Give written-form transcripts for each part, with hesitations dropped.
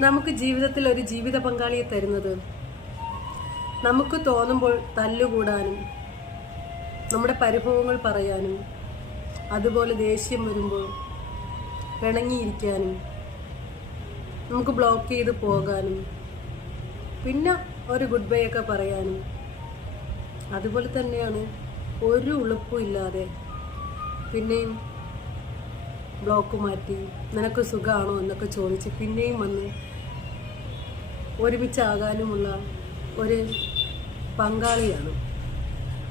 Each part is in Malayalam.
നമുക്ക് ജീവിതത്തിൽ ഒരു ജീവിത പങ്കാളിയെ തരുന്നത് നമുക്ക് തോന്നുമ്പോൾ തല്ലുകൂടാനും നമ്മുടെ പരിഭവങ്ങൾ പറയാനും അതുപോലെ ദേഷ്യം വരുമ്പോൾ പിണങ്ങിയിരിക്കാനും നമുക്ക് ബ്ലോക്ക് ചെയ്ത് പോകാനും പിന്നെ ഒരു ഗുഡ് ബൈ ഒക്കെ പറയാനും അതുപോലെ തന്നെയാണ് ഒരു ഉളുപ്പും ഇല്ലാതെ പിന്നെയും ബ്ലോക്ക് മാറ്റി നിനക്ക് സുഖമാണോ എന്നൊക്കെ ചോദിച്ച് പിന്നെയും വന്ന് ഒരുമിച്ചാകാനുമുള്ള ഒരു പങ്കാളിയാണ്.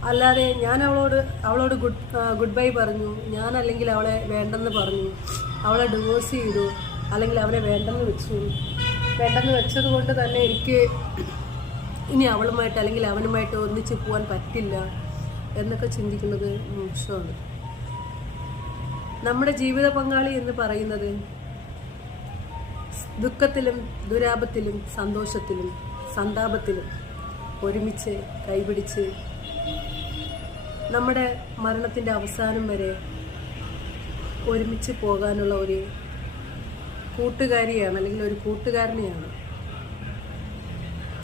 അല്ലാതെ ഞാൻ അവളോട് ഗുഡ് ബൈ പറഞ്ഞു, ഞാൻ അല്ലെങ്കിൽ അവളെ വേണ്ടെന്ന് പറഞ്ഞു, അവളെ ഡിവോഴ്സ് ചെയ്തു, അല്ലെങ്കിൽ അവനെ വേണ്ടെന്ന് വെച്ചത് കൊണ്ട് തന്നെ എനിക്ക് ഇനി അവളുമായിട്ട് അല്ലെങ്കിൽ അവനുമായിട്ട് ഒന്നിച്ച് പോകാൻ പറ്റില്ല എന്നൊക്കെ ചിന്തിക്കുന്നത് മോശമാണ്. നമ്മുടെ ജീവിത പങ്കാളി എന്ന് പറയുന്നത് ദുഃഖത്തിലും ദുരാപത്തിലും സന്തോഷത്തിലും സന്താപത്തിലും ഒരുമിച്ച് കൈപിടിച്ച് നമ്മുടെ മരണത്തിൻ്റെ അവസാനം വരെ ഒരുമിച്ച് പോകാനുള്ള ഒരു കൂട്ടുകാരിയാണ്, അല്ലെങ്കിൽ ഒരു കൂട്ടുകാരനെയാണ്.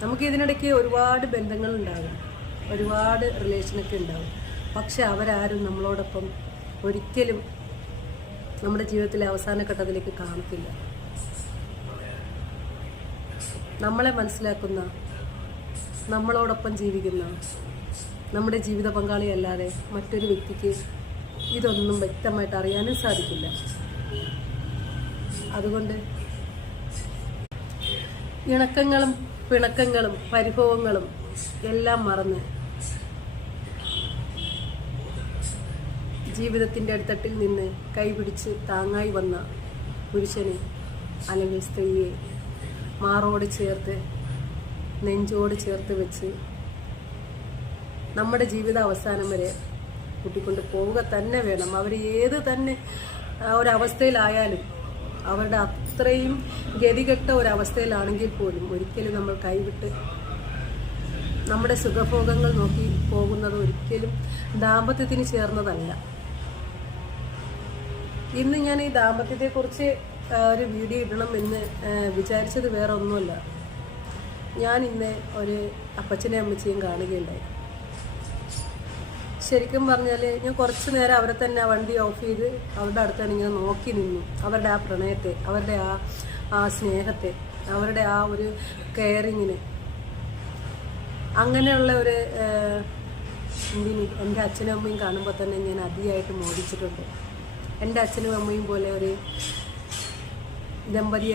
നമുക്ക് ഇതിനിടയ്ക്ക് ഒരുപാട് ബന്ധങ്ങളുണ്ടാകും, ഒരുപാട് റിലേഷനൊക്കെ ഉണ്ടാകും. പക്ഷെ അവരാരും നമ്മളോടൊപ്പം ഒരിക്കലും നമ്മുടെ ജീവിതത്തിലെ അവസാന ഘട്ടത്തിലേക്ക് കാണത്തില്ല. നമ്മളെ മനസ്സിലാക്കുന്ന, നമ്മളോടൊപ്പം ജീവിക്കുന്ന നമ്മുടെ ജീവിത പങ്കാളിയല്ലാതെ മറ്റൊരു വ്യക്തിക്ക് ഇതൊന്നും വ്യക്തമായിട്ട് അറിയാനും സാധിക്കില്ല. അതുകൊണ്ട് ഇണക്കങ്ങളും പിണക്കങ്ങളും പരിഭവങ്ങളും എല്ലാം മറന്ന് ജീവിതത്തിൻ്റെ അടിത്തട്ടിൽ നിന്ന് കൈപിടിച്ച് താങ്ങായി വന്ന പുരുഷനെ അല്ലെങ്കിൽ സ്ത്രീയെ മാറോട് ചേർത്ത് നെഞ്ചോട് ചേർത്ത് വെച്ച് നമ്മുടെ ജീവിത അവസാനം വരെ കൂട്ടിക്കൊണ്ട് പോവുക തന്നെ വേണം. അവർ ഏത് തന്നെ ഒരവസ്ഥയിലായാലും, അവരുടെ അത്രയും ഗതികെട്ട ഒരവസ്ഥയിലാണെങ്കിൽ പോലും ഒരിക്കലും നമ്മൾ കൈവിട്ട് നമ്മുടെ സുഖഭോഗങ്ങൾ നോക്കി പോകുന്നത് ഒരിക്കലും ദാമ്പത്യത്തിന് ചേർന്നതല്ല. ഇന്ന് ഞാൻ ഈ ദാമ്പത്യത്തെക്കുറിച്ച് ഒരു വീഡിയോ ഇടണം എന്ന് വിചാരിച്ചത് വേറെ ഒന്നുമല്ല. ഞാൻ ഇന്ന് ഒരു അപ്പച്ചനെയും അമ്മച്ചിയും കാണുകയുണ്ടായി. ശരിക്കും പറഞ്ഞാൽ ഞാൻ കുറച്ച് നേരം അവരെ തന്നെ വണ്ടി ഓഫ് ചെയ്ത് അവരുടെ അടുത്താണ് ഇങ്ങനെ നോക്കി നിന്നു. അവരുടെ ആ പ്രണയത്തെ, അവരുടെ ആ സ്നേഹത്തെ, അവരുടെ ആ ഒരു കെയറിങ്ങിന്, അങ്ങനെയുള്ള ഒരു എൻ്റെ അച്ഛനും അമ്മയും കാണുമ്പോൾ തന്നെ ഞാൻ അതിയായിട്ട് മോഹിച്ചിട്ടുണ്ട്. എൻ്റെ അച്ഛനും അമ്മയും പോലെ ഒരു ദമ്പതി